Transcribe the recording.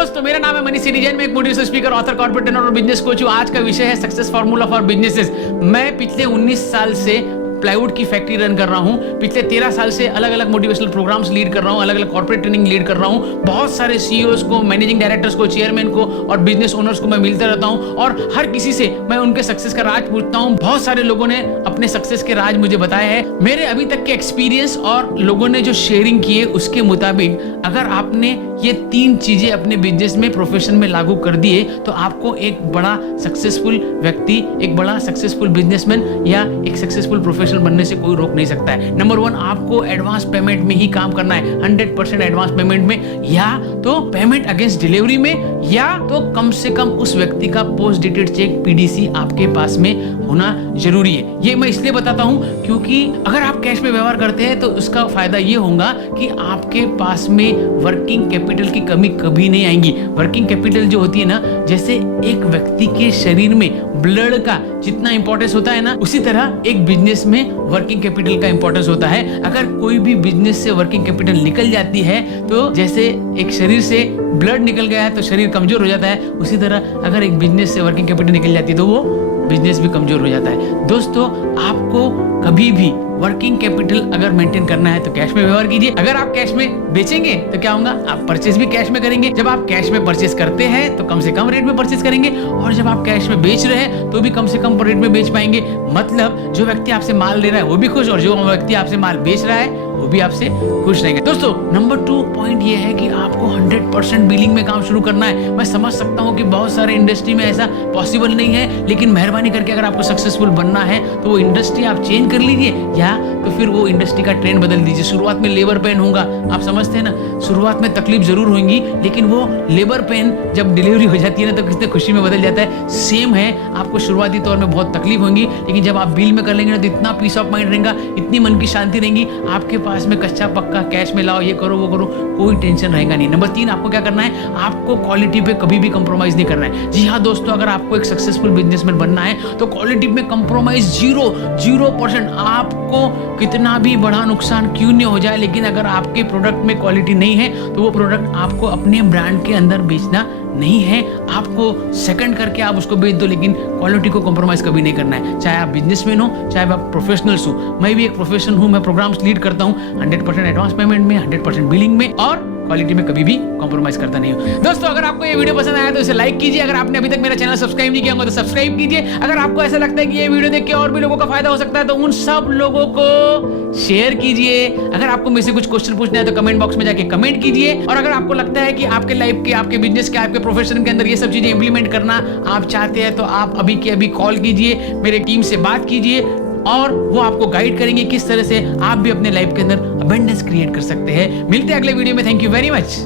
दोस्तों मेरा नाम है मनी सिटीजन, मैं एक motivational speaker, author, corporate trainer और बिजनेस कोच हूं। आज का विषय है सक्सेस फार्मूला फॉर बिजनेसेस। मैं पिछले 19 साल से प्लाईवुड की फैक्ट्री रन कर रहा हूं। पिछले 13 साल से अलग अलग मोटिवेशनल प्रोग्राम्स लीड कर रहा हूं, अलग अलग कॉर्पोरेट ट्रेनिंग लीड कर रहा हूं। बहुत सारे सीईओज को, मैनेजिंग डायरेक्टर्स को, चेयरमैन को और बिजनेस ओनर्स को मैं मिलता रहता हूं और हर किसी से मैं उनके सक्सेस का राज पूछता हूं। बहुत सारे लोगों ने अपने सक्सेस के राज मुझे बताए हैं। मेरे अभी तक के एक्सपीरियंस और लोगों ने जो शेयरिंग किए उसके मुताबिक अगर आपने ये 3 चीजें अपने बिजनेस में, प्रोफेशन में लागू कर दिए तो आपको एक बड़ा सक्सेसफुल व्यक्ति, एक बड़ा सक्सेसफुल बिजनेसमैन या एक सक्सेसफुल प्रोफेशनल बनने से कोई रोक नहीं सकता है। नंबर 1, आपको एडवांस पेमेंट में ही काम करना है, 100% एडवांस पेमेंट में, या तो पेमेंट अगेंस्ट डिलीवरी में, या तो कम से कम उस व्यक्ति का पोस्ट डेटेड चेक पीडीसी आपके पास में होना जरूरी है। ये मैं इसलिए बताता हूं क्योंकि अगर आप कैश में व्यवहार करते हैं तो उसका फायदा ये होगा कि आपके पास में वर्किंग कैपिटल की कमी कभी नहीं आएगी। वर्किंग कैपिटल जो होती है ना, जैसे एक व्यक्ति के शरीर में ब्लड का जितना इंपॉर्टेंस होता है ना, उसी तरह एक बिजनेस में वर्किंग कैपिटल का इंपॉर्टेंस होता है। अगर कोई भी बिजनेस से वर्किंग कैपिटल निकल जाती है तो जैसे एक शरीर से ब्लड निकल गया है तो शरीर कमजोर हो जाता है, उसी तरह अगर एक बिजनेस से वर्किंग कैपिटल निकल जाती है तो वो बिजनेस भी कमजोर हो जाता है। दोस्तों, आपको कभी भी वर्किंग कैपिटल अगर मेंटेन करना है तो कैश में व्यवहार कीजिए। अगर आप कैश में बेचेंगे तो क्या होगा, आप परचेस भी कैश में करेंगे। जब आप कैश में परचेस करते हैं तो कम से कम रेट में परचेस करेंगे, और जब आप कैश में बेच रहे हैं तो भी कम से कम रेट में बेच पाएंगे। मतलब जो व्यक्ति आपसे माल ले रहा है वो भी खुश, और जो व्यक्ति आपसे माल बेच रहा है वो भी आपसे खुश रहेंगे। दोस्तों, नंबर 2 पॉइंट ये है कि आपको 100% बिलिंग में काम शुरू करना है। मैं समझ सकता हूँ कि बहुत सारे इंडस्ट्री में ऐसा पॉसिबल नहीं है, लेकिन मेहरबानी करके अगर आपको सक्सेसफुल बनना है तो वो इंडस्ट्री आप चेंज कर लीजिए, या तो फिर वो इंडस्ट्री का ट्रेंड बदल दीजिए। शुरुआत में लेबर पेन होगा, आप समझते हैं ना, शुरुआत में तकलीफ जरूर होगी, लेकिन वो लेबर पेन जब डिलीवरी हो जाती है ना तो कितने खुशी में बदल जाता है। सेम है, आपको शुरुआती तौर में बहुत तकलीफ होगी, लेकिन जब आप बिल में कर लेंगे ना तो इतना पीस ऑफ माइंड रहेगा, इतनी मन की शांति रहेगी। आपके पास में कच्चा पक्का कैश में लाओ, ये करो वो करो, कोई टेंशन रहेगा नहीं। नंबर 3, आपको क्या करना है, आपको क्वालिटी पे कभी भी कंप्रोमाइज नहीं करना है। जी हाँ दोस्तों, अगर आपको एक सक्सेसफुल बिजनेसमैन बनना है तो क्वालिटी में कंप्रोमाइज 0%। आपको कितना भी बड़ा नुकसान क्यों नहीं हो जाए, लेकिन अगर आपके प्रोडक्ट में क्वालिटी नहीं है तो वो प्रोडक्ट आपको अपने ब्रांड के अंदर बेचना नहीं है। आपको सेकंड करके आप उसको बेच दो, लेकिन क्वालिटी को कॉम्प्रोमाइज कभी नहीं करना है। चाहे आप बिजनेसमैन हो, चाहे आप प्रोफेशनल्स हो। मैं भी एक प्रोफेशनल हूं, मैं प्रोग्राम्स लीड करता हूं 100% एडवांस पेमेंट में, 100% बिलिंग में, और क्वालिटी में कभी भी कॉम्प्रोमाइज करता नहीं हूं। दोस्तों, अगर आपको ये वीडियो पसंद आया तो इसे लाइक कीजिए। अगर आपने अभी तक मेरा चैनल सब्सक्राइब नहीं किया होगा तो सब्सक्राइब कीजिए। अगर आपको ऐसा लगता है कि ये वीडियो देख के और भी लोगों का फायदा हो सकता है तो उन सब लोगों को शेयर कीजिए। अगर आपको मुझसे कुछ क्वेश्चन पूछना है तो कमेंट बॉक्स में जाके कमेंट कीजिए। और अगर आपको लगता है कि आपके लाइफ के, आपके बिजनेस के, आपके प्रोफेशन के अंदर ये सब चीजें इंप्लीमेंट करना आप चाहते हैं तो आप अभी के अभी कॉल कीजिए, मेरे टीम से बात कीजिए, और वो आपको गाइड करेंगे किस तरह से आप भी अपने लाइफ के अंदर अबंडेंस क्रिएट कर सकते हैं। मिलते हैं अगले वीडियो में। Thank you very much.